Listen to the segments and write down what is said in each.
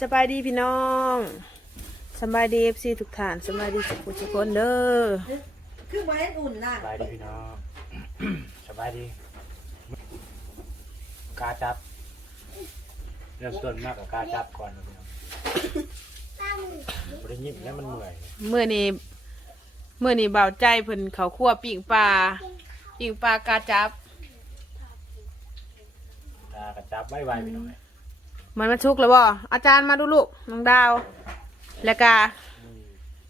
สบายดีพี่น้องสบายดีเอฟซีทุกท่านสบายดีสุขทุกคนเด้อคือบ่เห็นอุ่นน่ะสบายดีพี่น้องสบายดี กาจับ เริ่มต้นมากกับกาจับก่อนนะพี่น้องบริยิบแล้วมันเหนื่อยเมื่อนี้เมื่อนี้เบาใจเพิ่นเขาคั่วปิ่งปลาปิ่งปลากาจับ กากระจับไว้ไวๆพี่น้อง มันมันชุกแล้วบ่อาจารย์มาดูลูกน้องดาว แล้วก็นี่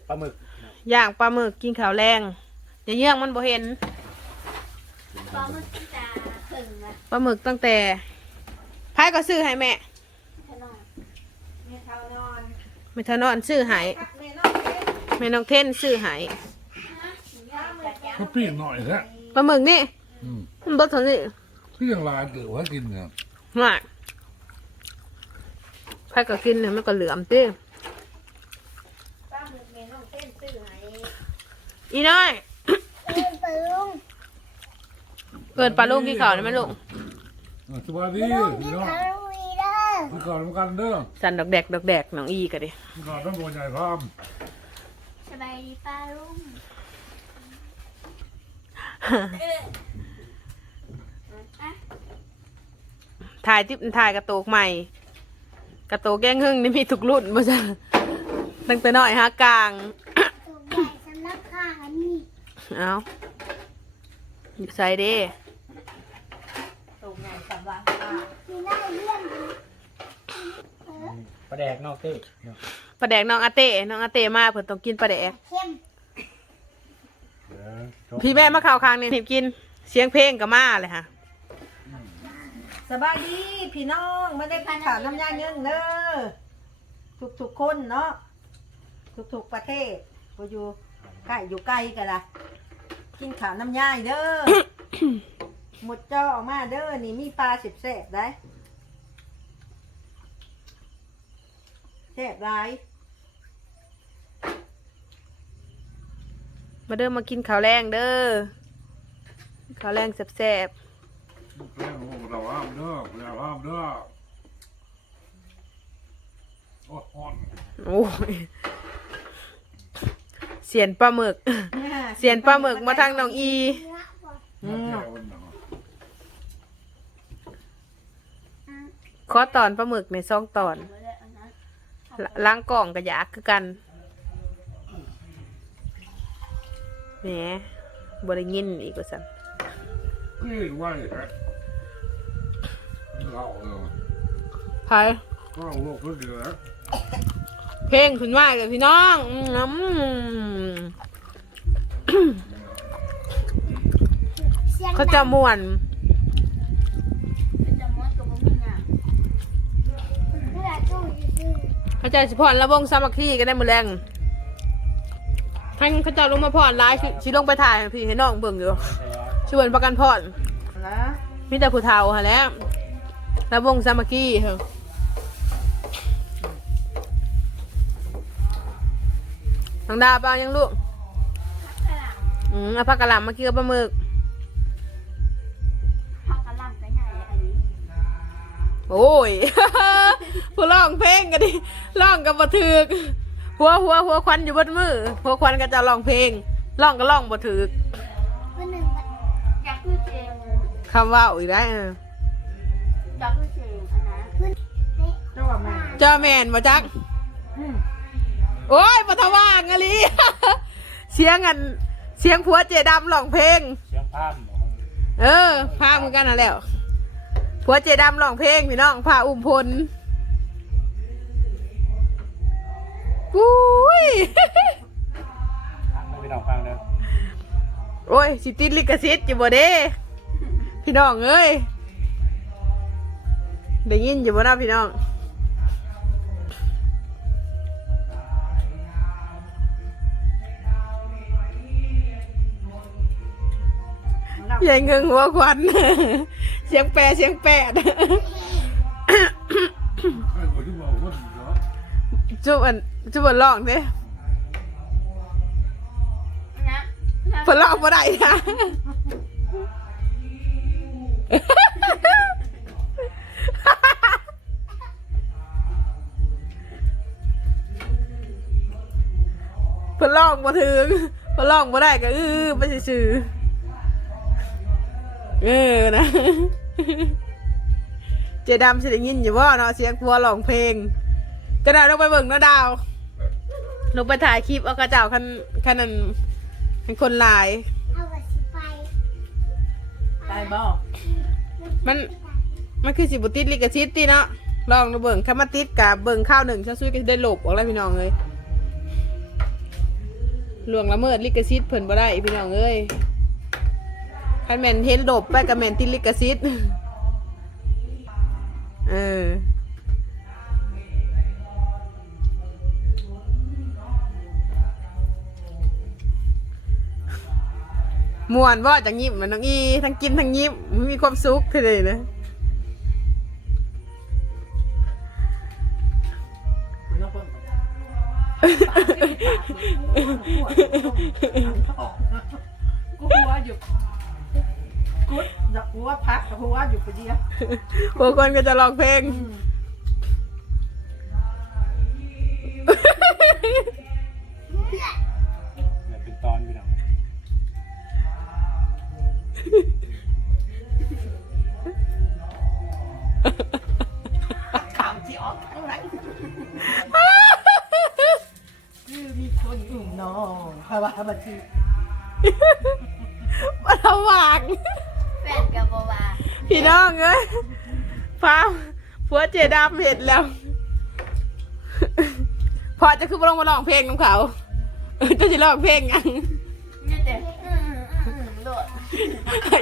ปลาหมึกเนาะย่างปลาหมึกกินข้าวแรงอย่าเยื่องมันบ่เห็นกินปลาหมึกปลาหมึกตั้งแต่ไผก็ซื้อให้แม่แม่เท่านอนไม่เท่านอนซื้อให้พักแม่นอนเด้แม่น้องเทนซื้อให้เขาปิ้งหน่อยแท้ปลาหมึกนี่อืมมันบ่เท่านี้พี่ยังลายเกิดว่ากินเนี่ยว่าไผก็กินเนี่ยมันก็เหลือมติป้าหมึกแม่น้องเต้นซื้อให้อีน้อยเกิดปลาลูกกี่ข่าวได้ไหมลูกอะสวัสดีพี่น้องพี่ก่อนทำกันเด้อสันดอกแดกดอกแดกน้องอีกันดิพี่ก่อนต้องโดนใหญ่พร้อมสบายดีป้าลุงถ่ายที่ถ่ายกระโตกใหม่ กระโตกแก้งหึ่งนี่มีทุกรุ่นมาจ้ะตั้งแต่น้อยฮะกลางถูกใหญ่สำนักข่างอันนี้เอาอยู่ใส่เด้ตรงไหนสำลักป้ามีหน้าเลื่อนดูปลาแดกนอกเต้เนาะปลาแดกน้องอาเต้น้องอาเต้มาเพิ่นต้องกินปลาแดก เข้มเดี๋ยวจบพี่แม่มาข่าวคางนี่หิบกิน เสียงเพลงก็มาเลยค่ะ สบายดีพี่น้องไม่ได้กินข้าวน้ำยาเงินเด้อทุกทุกๆคนเนาะทุกทุกๆประเทศบ่อยู่ใกล้อยู่ไกลกันล่ะกินข้าวน้ำยาเด้อ หมดเจ้าออกมาเด้อนี่มีปลาสิบแสบได้แสบร้ายมาเด้อมากินข้าวแรงเด้อข้าวแรงแซ่บ แม่ของเราห้ามเด้อเราห้ามเด้อโอ้ฮอนโอ้ยเสียนปลาหมึก เสียนปลาหมึกมาทางน้องอี อืม ขอตอนปลาหมึกในซองตอนลล้างกล่องกระยาคือกันแหมบริยินอีกว่าสันพี่ไหวแท้ เราเออพายก็เอาโลกเพื่อเดือดเพลงคุณว่ากับพี่น้องอืมเสียงเขาจะม่วน จะมดกับมึงอะเพื่อตู้ซื้อเขาจะสิพรระวงสามัคคีกันได้มือแรงท่านเขาจะลงมาพรร้ายสิสิลงไปถ่ายให้พี่ให้น้องเบิ่งอยู่ชวนประกันพรนะมีแต่ผู้เฒ่าหะแหล้ว ระวงสามัคคีเหรอน้องดาเปล่ายังลูกกระหล่อืมเอาผักกะหล่ำมากินกับปลาหมึกำผักกระหล่ำกันใหญ่อันนี้โอ้ย ผู้ร้องเพลงกันดิร้องกับบัถึกหัวหัวหัวควันอยู่บนมือหัวควันก็จะร้องเพลงร้องก็ร้องบัถึกเพื่อหนึ่งมันอยากคือเจงคำว่าอีกได้ว เอออยากคือเจงอันนั้นเพื่อเตะเจ้าว่าแม่เจ้าแมนมาจัก อืมโอ้ยปะทว่างอะลี เสียงอัน เสียงผัวเจดำร้องเพลง เสียงพามเออพาเหมือนกันน่ะแหล้วผัวเจดำร้องเพลงพี่น้องพาอุ้มพลปุ้ยฟังไม่พี่น้องฟังเด้อ โอ้ย สิติดลิขสิทธิ์อยู่บ่เด้ พี่น้องเอ้ย ได้ยินอยู่บ่นะพี่น้องใหญ่เงิงหัวควันเสียงแปรเสียงแปดจุบันจุบันร้องเด้นะเพิ่นร้องบ่ได้นะ เพิ่นลองบ่ถึงเพิ่นลองบ่ได้ก็อื้อไปซื่อๆเออนะ เจดำสิได้ยินอยู่บ่เนาะเสียงพัวร้องเพลงจะได้ลงไปเบิ่งเนาะดาวลงไปถ่ายคลิปเอากระเจ้าคันคันนั้นคันคนหลาย เอาไปสิไปตายบ่มัน มันคือสิบุติดลิกซิตติเนาะลองดูเบิ่งถ้ามาติดกับเบิ่งข้าวหนึ่งซะซุยก็สิได้หลบออกแล้วพี่น้องเอ้ยห ลวงละเมิดลิกซิตเพิ่นบ่ได้พี่น้องเอ้ยคันแม่นเห็นหลบไปกับแม่นติดลิกซิตเออมวนบ่จังยิ้มมันน้องอีทั้งกินทั้งยิ้มมันมีความสุขเท่เลยนะน กูหัวอยู่กูหัวพักหัวอยู่ปเดียวบางคนก็จะร้องเพลง หว่างแฟนกับบัวาพี่น้องเอ้ยฟ้าผัวเจดามเห็นแล้ว พอจะคือมาลงมาร้องเพลงของเขาเออจะจะร้องเพลงยังนี่แต่อืมอืมโดด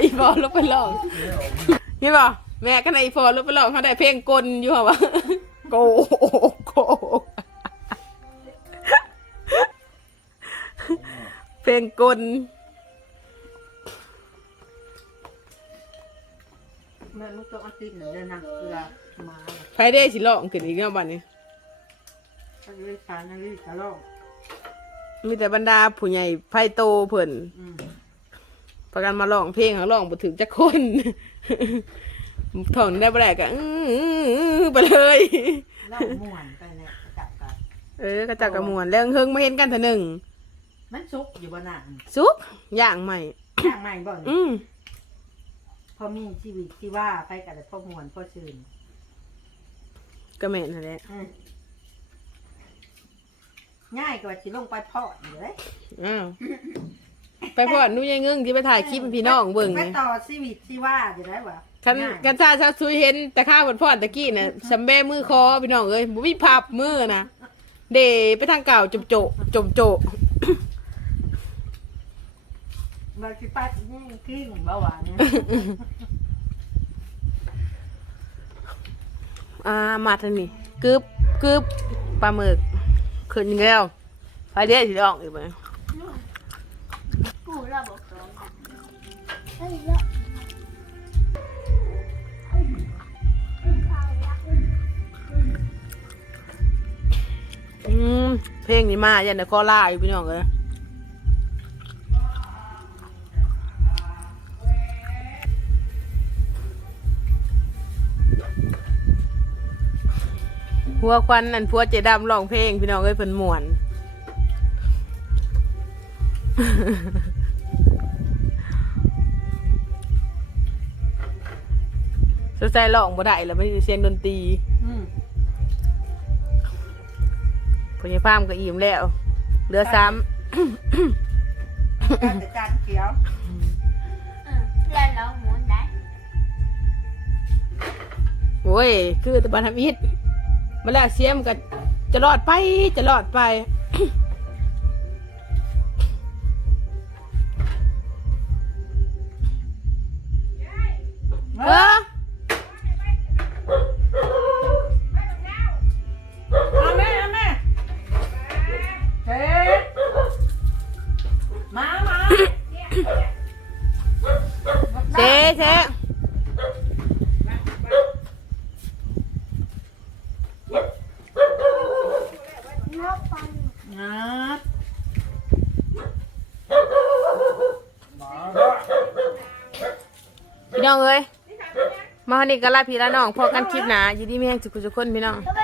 อีพอลงไปร้องนี่ป่ะแม่ก็ในอีพอลงไปร้องเขาได้เพลงกลอยู่เหรอวะโกโกเพลงกล แม่ลูกต้องเอาตีนเดินนักเกลือมาไฟได้สิร้องขึ้นอีกแล้วบัดนี้ ถ้าเลือดการนั่นเลือดกระโลกมีแต่บรรดาผู้ใหญ่ไพ่โตเพิ่นอืมประกันมาร้องเพลงเขาร้องบ่ถึงจักคนถ่องได้บ่ได้ก็อื้อไปเลย เล่าม่วนไปเนี่ยจับกันเออกระจักกระมวลแล้วเฮิงมาเห็นกันเถอะหนึ่งมันซุกอยู่บนหนังสุกอย่างใหม่ย่างใหม่บ่อนอืม พอมีชีวิตที่ว่าไปกับพ่อมวนพ่อชื่นก็แม่นนั่นแหละอืมง่ายกว่าที่ลงไปพอดอยู่เลย อ้าวไปพอดหนูยังเงึ้งที่ไปถ่ายคลิปให้พี่น้องเบิ่งไปนี่ต่อชีวิตที่ว่าอยู่ได้วะคันง่ายกันซาซาซุยเห็นแต่ข้าวบนพอดตะกี้น่ะสำแบมือคอพี่น้องเอ้ยบ่มีพับมือนะเดไปทางเก่าจมโจะจมโจะมาที่ป้าที่ กิ้งเบาหวานเนี่ยอ่ามาทางนี้กึบกึบปลาหมึกขึ้นแล้วไปเดียวสิร้องอีกไหมกูราบบสองเฮ้ยละอืมเพลงนี้มาอย่างเดี๋ยวคอล่าอยู่พี่น้องเลย พัวควันอันพัวเจดำร้องเพลงพี่น้องเอ้ยเพิ่นม่วนสงสัยร้องบ่ได้แล้วไม่ได้เสียงดนตรีอืมพญาพามก็อิ่มแล้ว เหลือซ้การจัดการเขียวอืมเพื่อนเราหมุนได้ำโอ้ย คือตะบันทำอิด มาแล้วเสียมนก็จะรอดไปจะรอดไป พี่น้องเอ้ยมาวันนี้ก็ลาพี่ละน้องพอกันคลิปหนายู่ดีมีแห่งสุขสุขคนพี่น้องสบายดีกินข้าว